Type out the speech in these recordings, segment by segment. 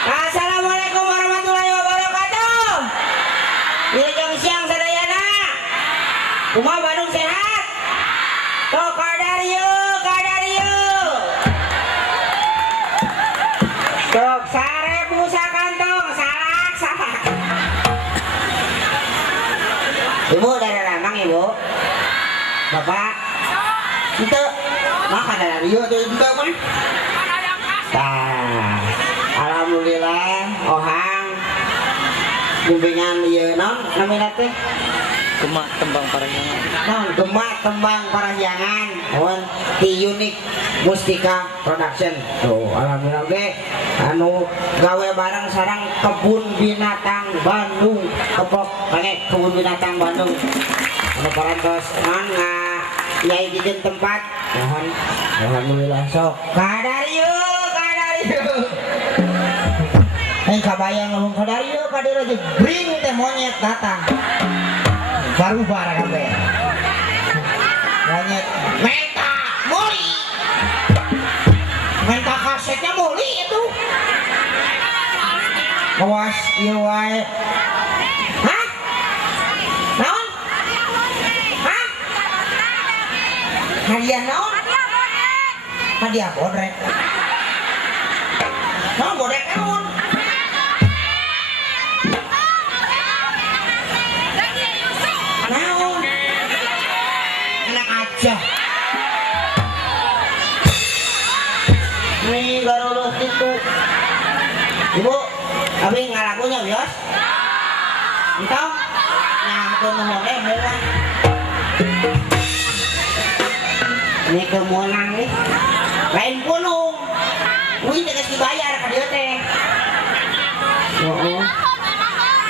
Assalamualaikum warahmatullahi wabarakatuh. Wilujeng siang sadayana. Kumaha Bandung sehat? Tok kadarieu, kadarieu. Tok sare busa kantong, salak, salak. Ibu dari Lambang ibu. Bapak. Itu makan kadarieu tuh itu mah. Tah. Alhamdulillah, ohang bimbingan ieu naon namina teh? Gemak tembang parahyangan. Naon gemak tembang parahyangan. Naon ti Unik Mustika Production. Tuh, alhamdulillah ge anu gawe bareng sareng Kebun Binatang Bandung. Kepok pake Kebun Binatang Bandung. Anu parantos naon nyai bikin tempat. Mohon alhamdulillah sok. Kadarieu, kadarieu. Kabayang ngomong kadarieu kadarieu aja bring teh monyet datang baru barang kabeh monyet menta muli menta kasetnya muli itu awas ieu wae hah naon hah hadiah naon hadiah bodrek naon bodrek naon ini garulus itu ibu abis ngalakunya bios entah nyangkut nuhonnya mewah ini kemenang nih lain punung wih tegas dibayar ka dieu teh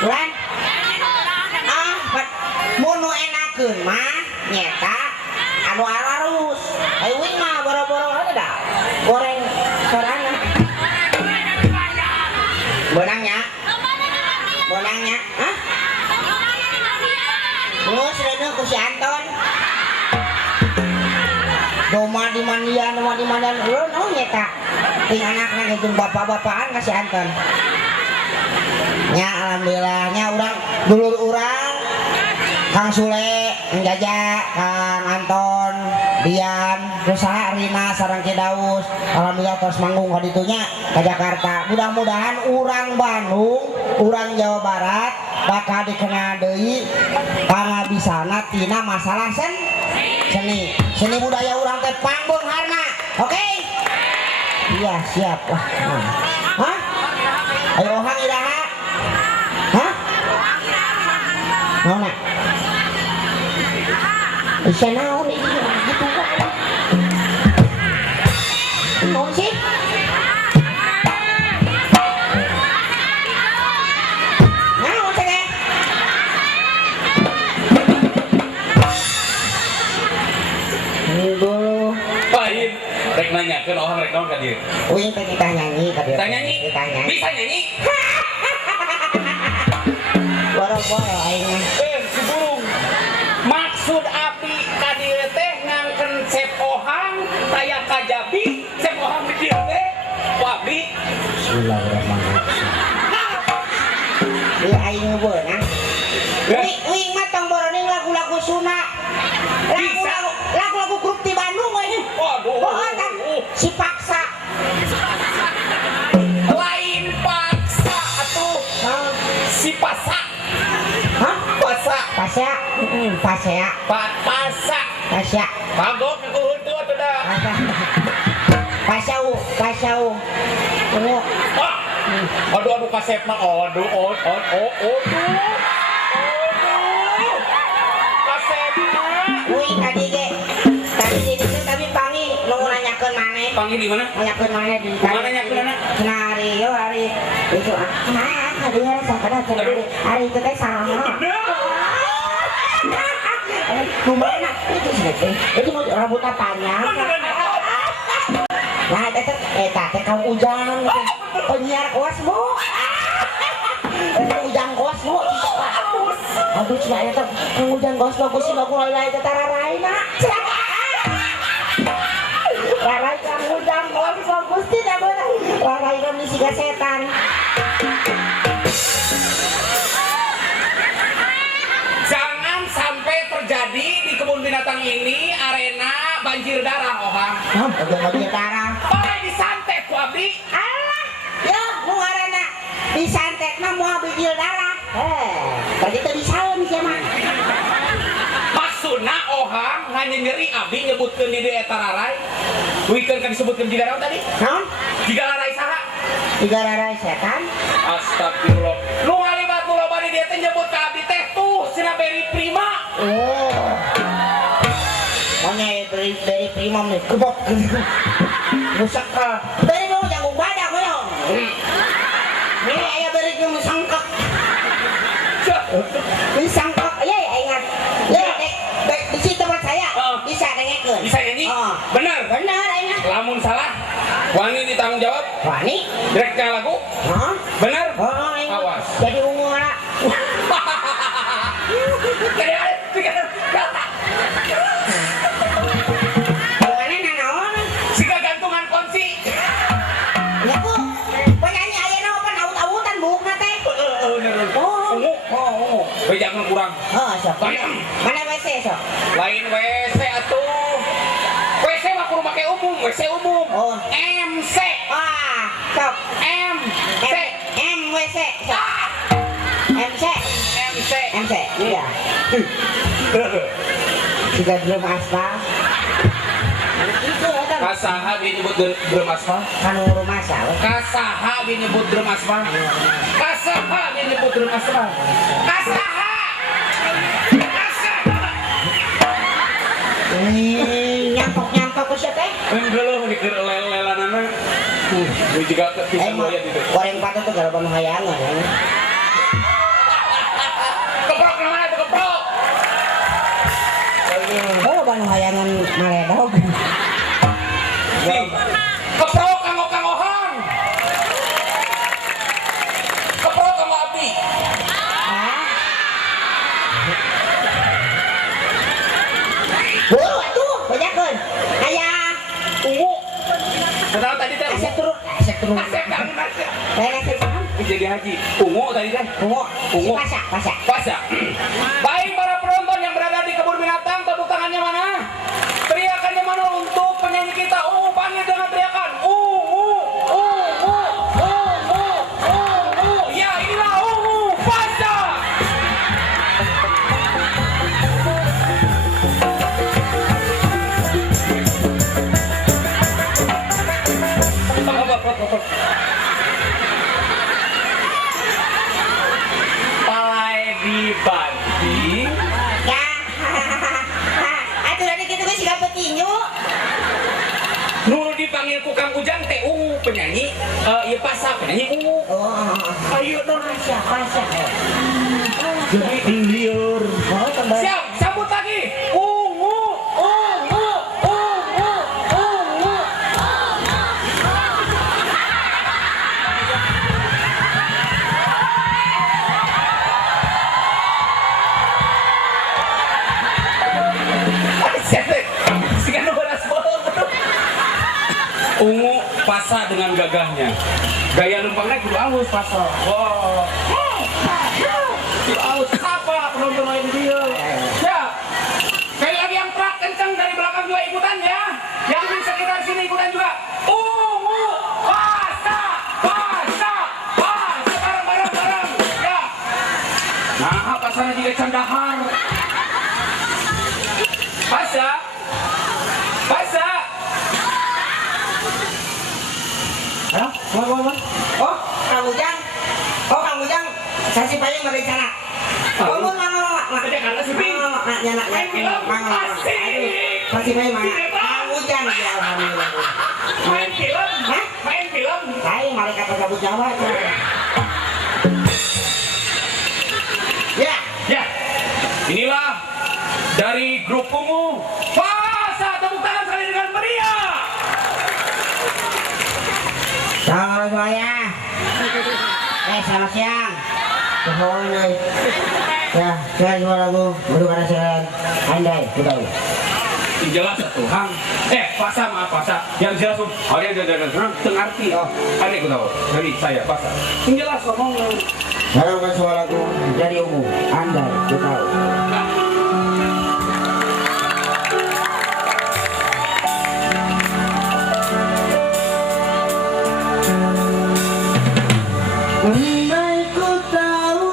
lan munu enakeun mah nyeta anu alarus ayo wing mah boro-boro ada goreng sorangan bonangnya bonangnya hah terus reuneuh ku si Anton doma di mandian lu naon nyeta ting anakna jeung bapak-bapakan ka si Anton nya alhamdulillahnya urang dulur urang Kang Sule, Kang Jaja, Kang Anton, Dian, terus Rina, sareng Cidaus. Alhamdulillah terus manggung kaditunya ke Jakarta. Mudah-mudahan urang Bandung, urang Jawa Barat bakal dikenal deui pangabisana tina masalah seni. Seni budaya urang teh pangbeungharna. Oke? Iya, siap. Wah. Hah? Ayo ohang iraha. Hah? Naon? Bisa naon ini gitu naon sih naon teh dulu lain rek nanyakeun orang rek naon ka dieu uing teh kita nyanyi ka dieu kita nyanyi bisa nyanyi boro-boro aing si burung maksud abdi ka dieu teh ngangkeun Cep Ohang taya kajabi Cep Ohang di dieu teh ku abdi bismillahirrahmanirrahim ieu aing beunang uing mah tong boroning lagu-lagu Sunda lagu-lagu grup di Bandung we waduh si paksa lain paksa atuh si pasak hah pasak pasya pasya pasak pasya kagok ku heunteu atuh da pasau aduh kasep mah aduh kasep mah wih tadi itu tapi pangi nu nanyakeun maneh panggil di mana nanyakeun maneh di mana nanyakeun hari itu hadiah sakada hari itu teh saha kumana itu sih itu mau rambutnya panjang nah eta teh kang Ujang penyiar kelas bu Ujang kos bu aduh cina eta kang Ujang kos bagus sih bagus lain tararaina rarai kang Ujang kos bagus tidak benar Lalairan di siga setan. Jangan sampai terjadi di kebun binatang ini arena banjir darah, Ohang. Udah banjir darah. Boleh disantet ku abdi. Alah, ya mau arena disantet mah mau banjir darah. Begitu disaun sih mah. Maksudna Ohang hanya nyeri abdi nyebutkeun di eta rarai. Wikeun kan disebutkeun jiga naon tadi? Naon? Jiga rarai saha? Tiga rarai setan. Astagfirullah. Nu ngalibat nu loba di dieu teh nyebut ka abdi teh tuh sina beri prima. Oh. Mana dari primam nih, kebok. Rusak ka. Beri mau jago badak mau. Ini ayah beri yang sangkak. Disangkak, ya ingat. Ya, di situ tempat saya bisa dengekeun. Bisa nyanyi? Bener. Benar ingat. Lamun salah, wani ditanggung jawab. Wani? Direk ka lagu. Hah? Bener? Oh, ingat. Awas. Jadi ungu lah. Gimana nanaon? Siga gantungan kunci. Ya bu, penyanyi ayana apa naut-nautan buukna teh. Oh. Ungu. Ungu. Jangan kurang. Oh, sok. Mana WC sok? Lain WC atuh. WC mah kudu make umum, WC umum. Oh. MC. Wah, sok. MC. MWC sok. MC. MC. MC. Iya. Juga drum aspal. Itu ada. Kasaha disebut drum aspal? Kanu rumah sawe. Kasaha disebut drum aspal? Kasaha disebut drum aspal? Kasaha. Nyantok-nyantok ku sia teh. Enggak loh, ini lelelanana. Ini juga bisa lihat itu. Goreng patut tuh kalau banu hayangan ya. Keprok namanya tuh keprok. Oh, banu hayangan maledog. Nih, keprok kanggo kangohang. Keprok kanggo abdi. Ah. Oh, atuh, banyakeun. Aya ungu. Benar tadi teh. Asep turun. Asep turun. Asep kami masih. Saya asep paham. Jadi haji. Ungu tadi teh. Ungu. Ungu. Pasak, pasak. Pasya. Baik para penonton yang berada di kebun binatang, tepuk tangannya mana? Teriakannya mana untuk penyanyi kita? Panggil dengan teriakan. Ya inilah Pasya. Palai dibagi. Ya. Atuh dari kitu geus siga petinju. Nulu dipanggil ku Kang Ujang teh ungu penyanyi. Ieu Pasya penyanyi ungu. Oh. Ayo dong. Pasak, pasak. Jadi liur. Oh, tambah. Siap, sambut lagi. Ungu. Ungu Pasya dengan gagahnya. Gaya numpangnya kudu halus Pasya. Wow. Kudu halus. Apa penonton lain dia? Ya. Sekali lagi yang terak kencang dari belakang juga ikutan ya. Yang di sekitar sini ikutan juga. Ungu Pasya. Bareng. Ya. Nah, Pasyana juga candahar. Pasya. Halo, mau. Oh, Kang Ujang. Sasi payung berencana. Oh, mau. Jakarta Siping. Nyana. Asik. Sasi payung mana? Kang Ujang ya alhamdulillah. Main film? Hah? Main film? Saya malaikat gabut Jawa. Ya. Ya. Inilah dari grup Ungu. Pasya, tepuk tangan sekali dengan meriah. Selamat semuanya. Selamat siang. Pohon ya, saya semua lagu baru karena saya andai, betul. Jelas satu hang. Pasa maaf pasa. Yang jelas kalian jangan tengarti. Ada aku tahu. Dari saya pasa. Yang jelas ngomong. Kalau kan suaraku dari umum, Anda ku tahu. Andai ku tahu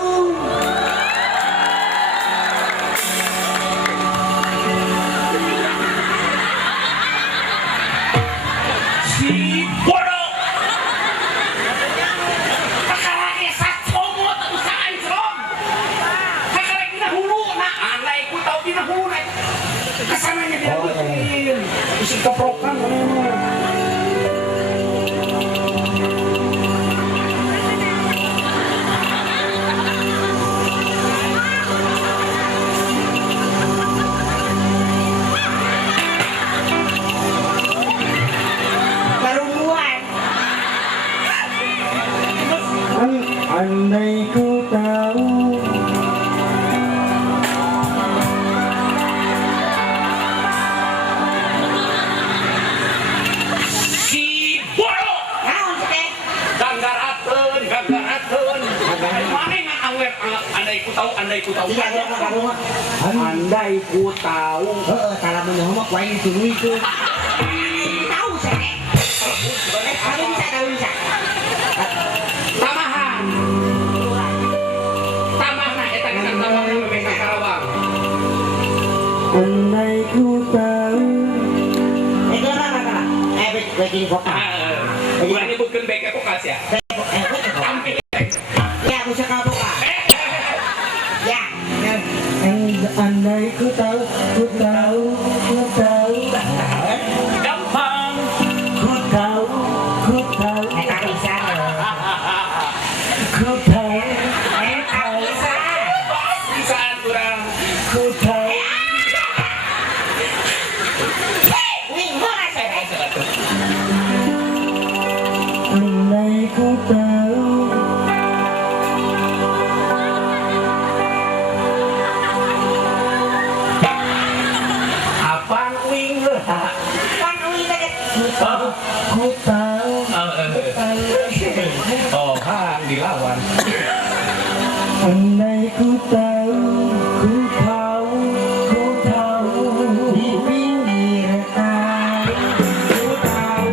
Si bodoh. Kakalaki sa comot at usaan from. Kakalaki na hulu na anay ku tahu dinahulu. Kasama niya dinahulu. Isip kaprokan ano mo. perempuan. Andai ku tahu Si bodoh. Naon teh? Ganggarateun. Mana yang awet andai ku tahu. Iya dia mah kamu mah. Andai ku tahu. Heeh, salah menyomak wae itu itu. Tahu saya. Kamu bisa. Tamahan. Tamahna eta kana tamahna memang Karawang. Andai ku tahu Bikin vokal. Bukan nyebutkeun beke vokal ya. Tampil. Ya, aku suka vokal. Ya. Andai ku tahu Gampang. Ku tahu Eta bisa. Ku tahu Eta bisa. Bisaan kurang. Ku tahu Wih, mana saya? Andai ku tahu Apaan uing lah. Kan wih tadi. Ku tahu Oh, kan dilawan. Andai ku tahu Di pinggir air. Ku tahu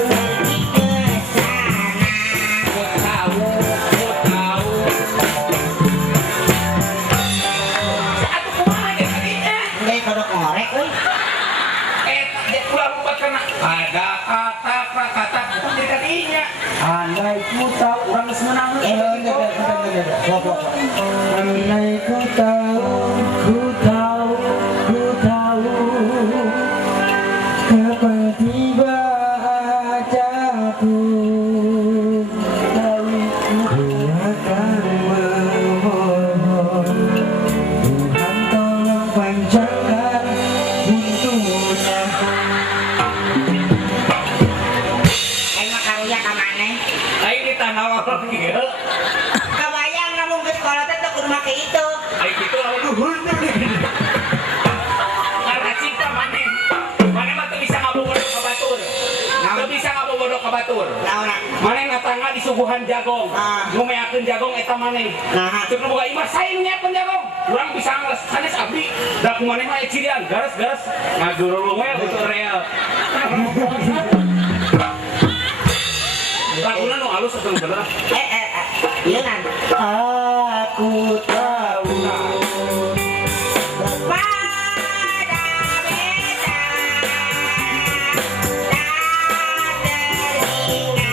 Pergi ke sana. Ku tahu. Atuh kumaha ge tadi teh? Udah kodok ngorek, wih. Dia pulang lupa kena. Ada kata itu jadi tadinya. Andai ku tahu orang geus menang Goblok. Andai ku tahu kapan tiba ajalku ku akan memohon Tuhan tolong panjangkan untuknya. Emang karunya ka maneh? Aing ditanah orang kieu. Kabayang namun ke sekolah teh teu kudu make itu. Aing kitu lawan duhur. Karena cinta maneh. Maneh mah teu bisa ngabobodo ka batur. Teu bisa ngabobodo ka batur. Naona? Maneh ngatangga di suguhan jagong. Ah. Ngumeakeun jagong eta maneh. Nah. Ceuk boga imah sae nu nyiapkeun jagong. Urang bisa ngales sanes abdi. Da ku maneh mah cirian gares. Ngagurulung we butuh real. Laguna nu halus atuh bener. Iya kan? Aku tahu Pada beta tak teringat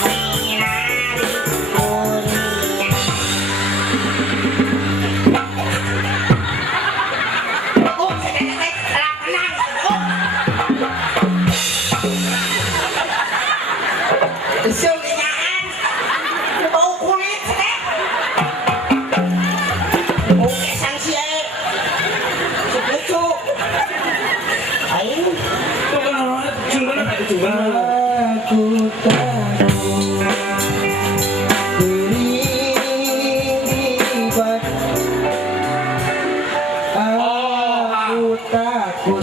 menyinari dunia. Sedekatnya telah tenang. Selingaan bau kulit teh. Oke sanksi ae. Lucu. Aing Tuh kan cunggan ada cunggan. Aku tahu terlibat. Aku takut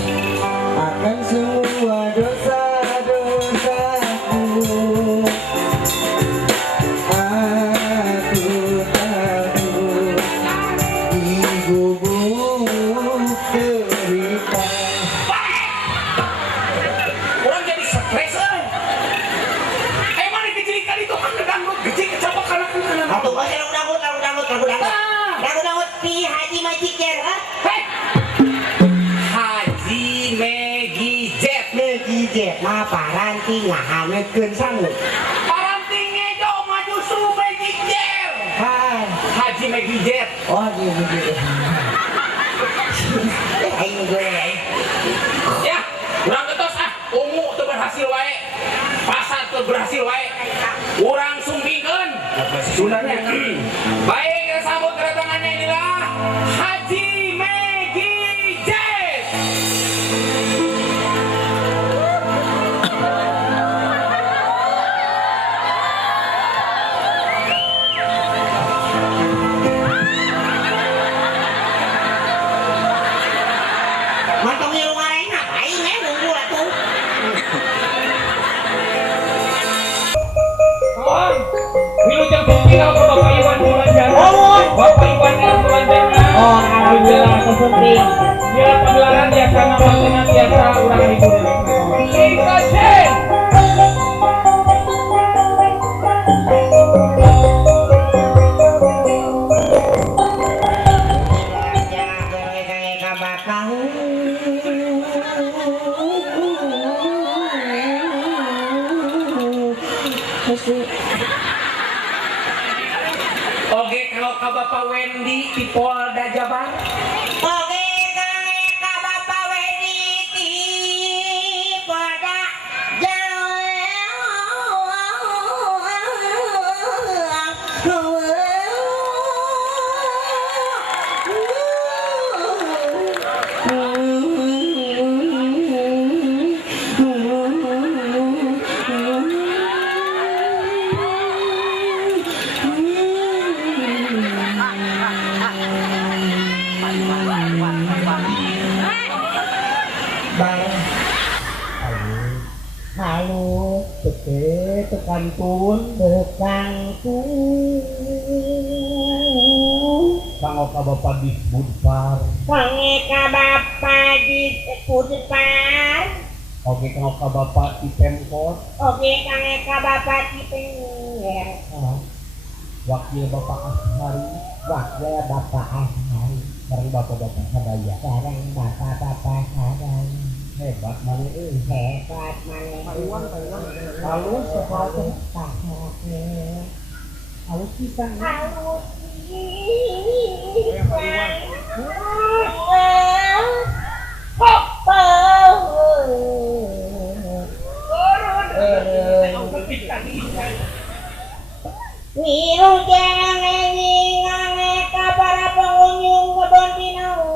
ngahametkeun sangu. Parantingnya jauh maju suruh Magic Jet. Haji Magic Jet. Oh, gitu. Aing gue. Ya, urang getos ungu teu berhasil wae. Pasar teu berhasil wae. Urang sumbingkeun. Sunanya. Baik, kita sambut kedatangannya inilah Haji Magic Jet. Mantong niru ngareng ngapain nunggu atuh. Wilujeng pimpinan ke Bapak Iwan Bulanjana. Bapak Iwan Bulanjana. Oh, alhamdulillah kesunting. Ya pagelaran biasa nama senantiasa urang hibur. Ikaceng. Oke, kalau ke Bapak Wendy di Polda Jabar. Oke, ka Bapak Wedi di Polda Halo, tekan tun. Kang ka Bapak di Budpar. Kange ka Bapak di Budpar. Oke, kang ka Bapak di Pemkot. Oke, kange ka Bapak di Pengger. Wakil Bapak Ashari. Wakil Bapak Ashari. Bareng Bapak-bapak sadaya. Bareng Bapak-bapak sadaya. Hebat mana Hebat mana. Lalu sepatu. Halus pisang. Halus Wiru jangan ngange ka para pengunjung kebon tinau.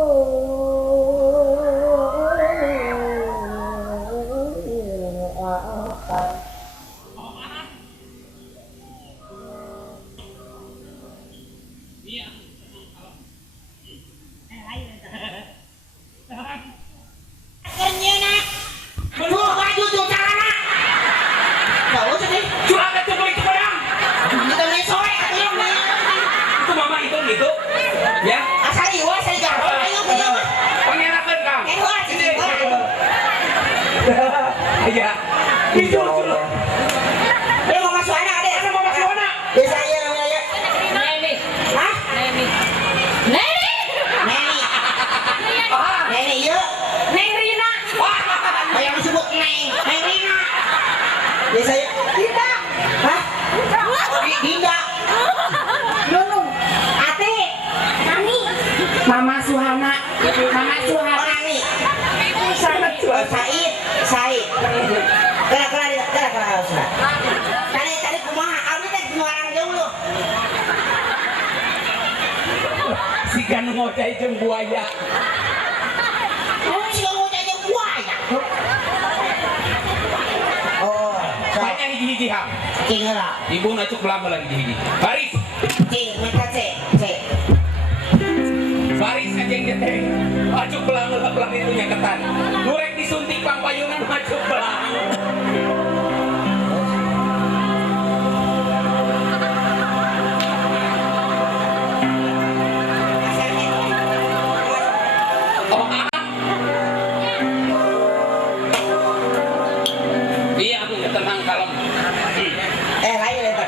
Iya. Itu. Dia mau masuk anak, Dek. Ada mau masuk anak. Desa iya namanya ya. Neni. Hah? Neni. Neni. Neni. Ah, Neni iya. Neng Rina. Yang disebut Neng. Neng Rina. Desa iya. Dinda. Hah? Dinda. Nunung. Ate. Nani. Mama Suhana. Mama Suhana. Oh, Nani. Sangat Oh, Said. Said. Kera sudah. Tadi kumaha? Abi teh kumaha jeung lu. si kan ngocai jeung buaya. Oh, si ngocai jeung buaya. Oh, Banyak hiji-hiji ham. cing heula. Ibu nacuk belamba lagi hiji-hiji. Baris. Cing, minta cek. Baris aja yang jeteng. Macuk belanga pelan itu nyaketan. Nurek disuntik pangpayunan macuk belang. Oh, iya aku tenang kalem. Lain eta.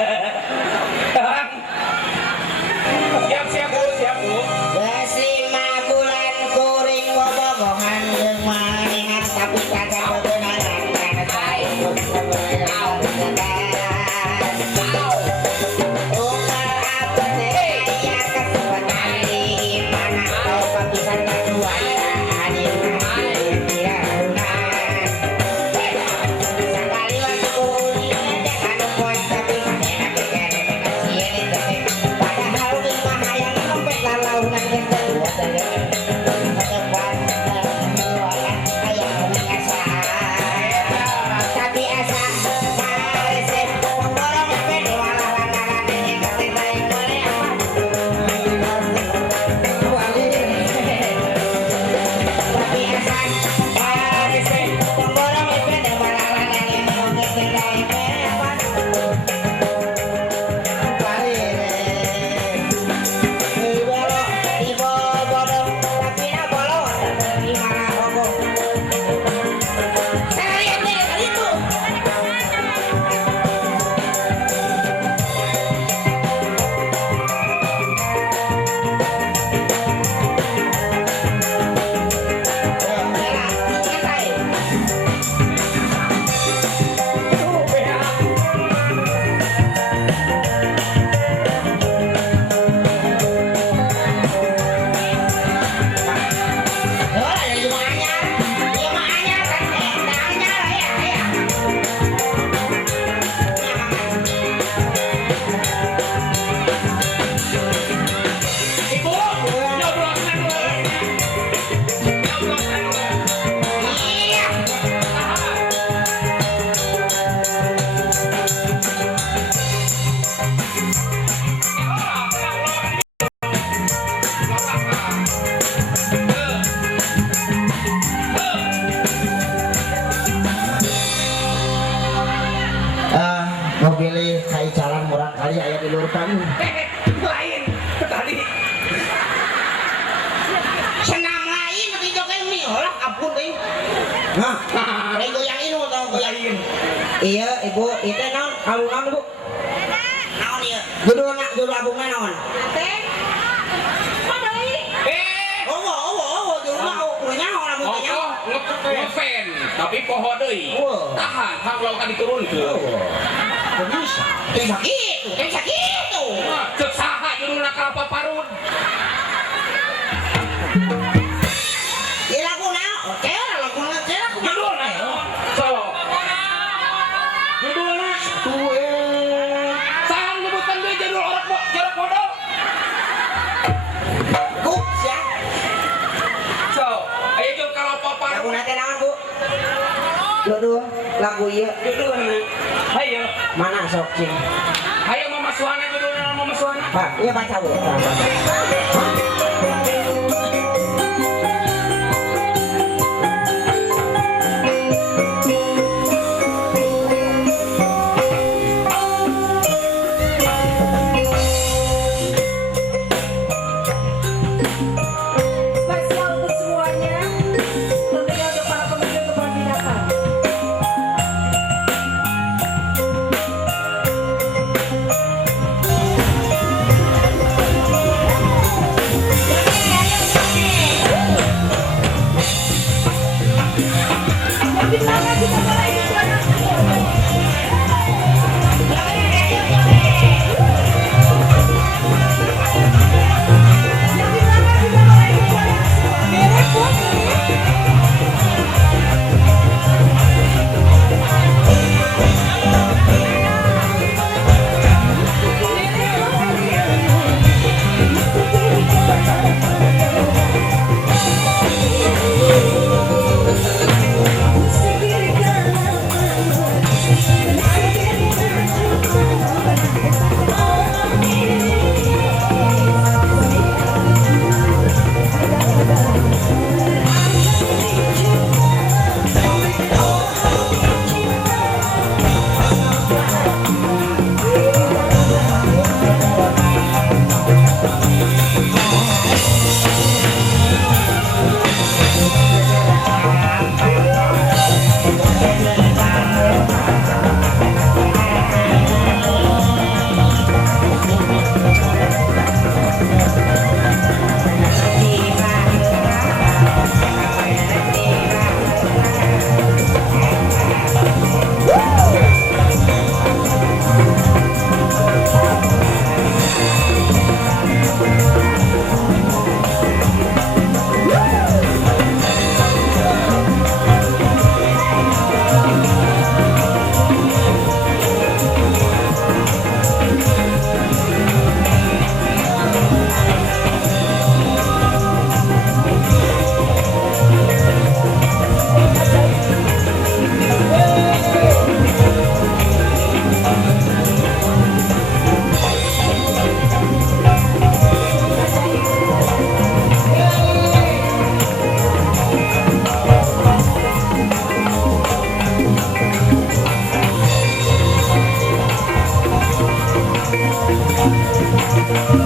Siap bu. Geus 5 bulan kuring bobogohan jeung manehan tapi kagak beunangan. kai jalan murang kali aya di luar kami. Lain tadi. Senam lain tapi joget mie orang ampun euy. Nah, ada goyang ini atau goyangin. Iya, Ibu, itu naon? Alungan, Bu. Naon ieu? Judul albumnya naon? Ate. Mana ini? Judulna punya naon albumnya? Ngefen, tapi poho deui. Tahan, hanglau ka diturunkeun. Kok bisa? Bisa gitu. Cek saha judulna Kalapa Parut. Ieu lagu naon? Oke, lagu Judulna naon? So. Judulna saha nyebutkan deui judul orang jorok bodoh. Kuk sia. So, aya jeung Kalapa Parut. Lagu nate naon, Bu? Judul lagu ieu. Judulna. Hayo, Mana sok cing? hayo Mama Suhana judulna Mama Suhana. Pak, iya baca, Bu. Spesial untuk semuanya. Tentunya untuk para pengunjung kebun binatang. Thank you.